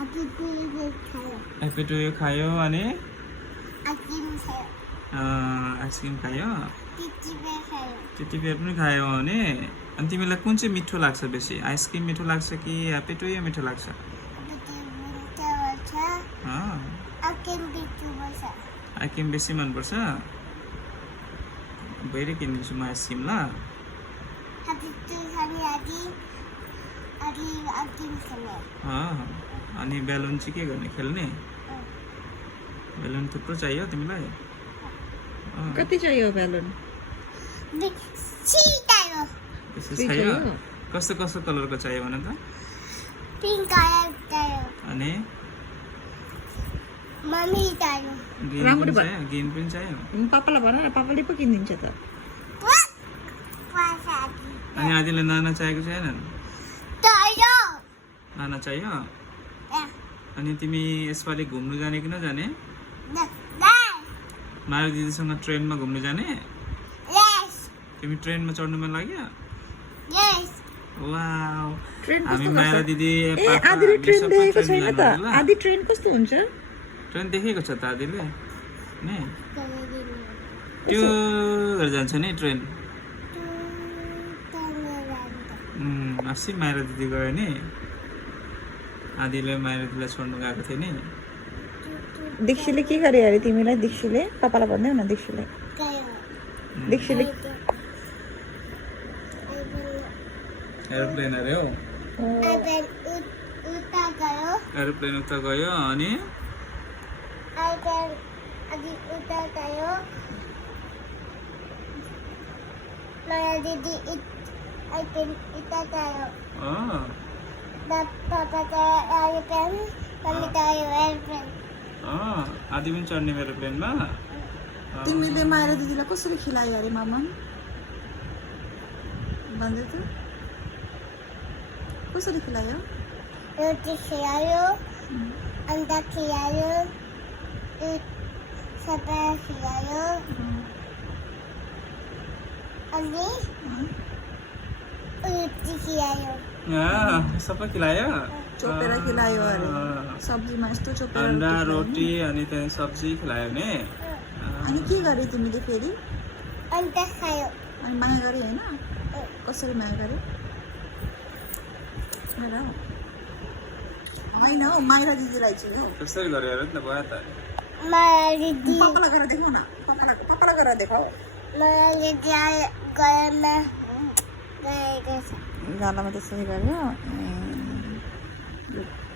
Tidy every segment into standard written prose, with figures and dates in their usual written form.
Happy to you खायो अनि ice cream ice cream खायो टिटी खायो त्यति बेर पनि खायो भने अनि तिमीलाई कुन चाहिँ मिठो लाग्छ बेसी आइसक्रिम मिठो लाग्छ कि ह्याप्पी टु यु मिठो लाग्छ आइसक्रिम बेसी मनपर्छ बहिनी किनिदिन्छु म आइसक्रिम ल अनि बेलुन चाहिँ के गर्ने खेल्ने बेलुन थुप्रो चाहियो तिमीलाई कति चाहियो बेलुन चाहियो कस्तो कस्तो कलरको चाहियो भन त पिंक कलर चाहियो अनि मम्मी चाहियो ग्रीन पनि चाहियो पापालाई भन न पापाले पो किनिदिन्छ त अनि आदिले नाना चाहिएको छैन नाना चाहियो अनि तिमी यसपालि घुम्नु जाने कि नजाने माया दिदीसँग ट्रेनमा घुम्नु जाने तिमी ट्रेनमा चढ्नु मन लाग्यो वाउ हामी माया दिदी आदिले ट्रेन देखेको छैन त आदि ट्रेन कस्तो हुन्छ ट्रेन देखेको छ त आदिले नि त्यो जान्छ नि ट्रेन अस्ति माया दिदी गयो नि आदिले माया दिदीलाई छोड्नु गएको थियो नि दीक्षीले के गरे अरे तिमीलाई दीक्षीले पापालाई भन्दै न दीक्षीले एरोप्लेन अरे हो एरोप्लेन उता गयो अनि आदि पनि चढ्ने एरोप्लेनमा तिमीले माया दिदीलाई कसरी खिलायो अरे मामा भन्दै त कसरी खिलायो रोटी खिलायो अंडा खिलायो सबै खिलायो अनि रोटी खिलायो सबै खिलायो चोपेर खिलायो अरे सब्जीमा यस्तो चोपेर अंडा रोटी अनि त्यहाँ सब्जी खिलायो नि अनि के गरे तिमीले फेरि अंडा खायो अनि माया गरे हैन कसरी माया गरे होइन हौ माया दिदीलाई चाहिँ हो कसरी गरे हेर न भयो त माया दिदी पापालाई गरेर देखाउ न पापालाई गरेर देखाऊ माया दिदी गलामा गएको छ गालामा त्यसरी गर्यो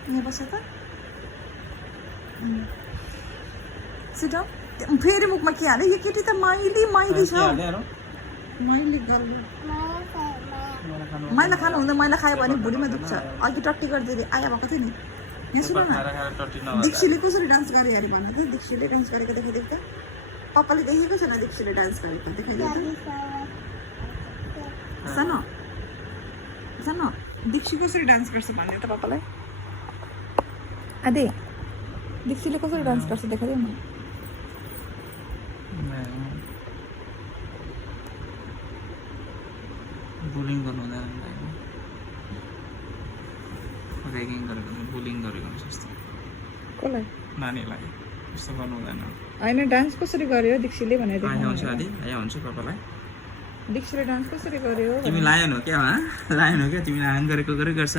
यहाँ बस त सिट फेरि मुखमा के हाल्यो यो केटी त माइली छ माइली गर्नु मैला खानु हुँदैन मैला खायो भने भुँडीमा दुख्छ अघि टट्टी गरिदिएर आया भएको थियो नि यहाँ सुन न दीक्षीले कसरी डान्स गरे अरे भन्नु त दीक्षीले डान्स गरेको देखाइदिएको त पापाले देखेको छैन दीक्षीले डान्स गरेको देखाइदिएको सानो दीक्षी कसरी डान्स गर्छ भन्ने त पापालाई आदि दीक्षीले कसरी डान्स गर्छ देखाइदिउ न बुलिङ गर्नु हुँदैन ऱ्यागिङ गरेको बुलिङ गरेको जस्तो कसलाई नानीलाई त्यस्तो गर्नु हुँदैन होइन डान्स कसरी गर्यो दीक्षीले भनेर आयो हुन्छ आदि आयो हुन्छ पापालाई दीक्षीले डान्स कसरी गर्यो तिमी लायन हो क्या लायन हो क्या तिमीले हाङ गरेको गरे गर्छ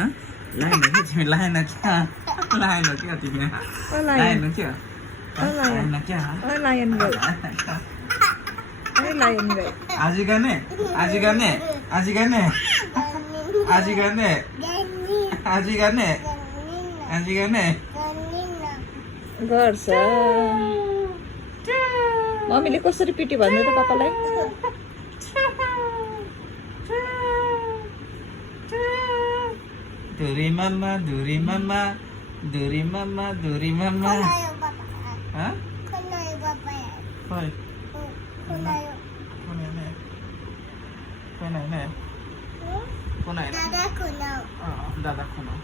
लायन हो क्या तिमी लायन क्या लायन हो क्या तिमी लायन हो क्या लायन क्या लायन गयो लायन गयो आज गर्ने आज गर्ने आज गर्ने आज गर्ने आज गर्ने आज गर्ने गर्छ मम्मीले कसरी पिटी भन्दै त पापालाई धुरी मम्मा धुरी मम्मा धुरी मम्मा धुरी मम्मा हाँ दादा खुना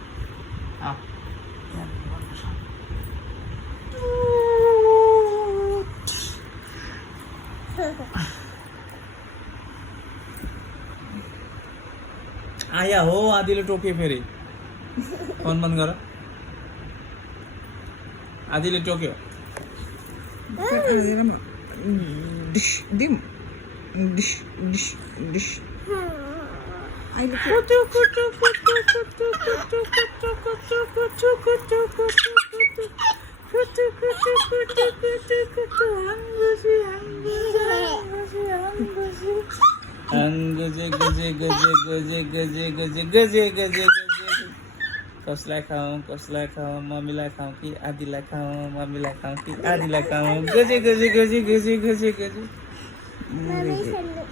आया हो आदिले टोके फेरि फोन बन्द गर आधीले टोक्यो डिश डिम डिश डिश डिश आईले गजे गजे गजे गजे गजे गजे गजे गजे गजे कसलाई खाऊ मम्मीलाई खाऊ कि आदिलाई खाऊ मम्मीलाई खाऊ कि आदिलाई खाऊ गजे गजे गजे गजे गजे गजे Mami, sandok.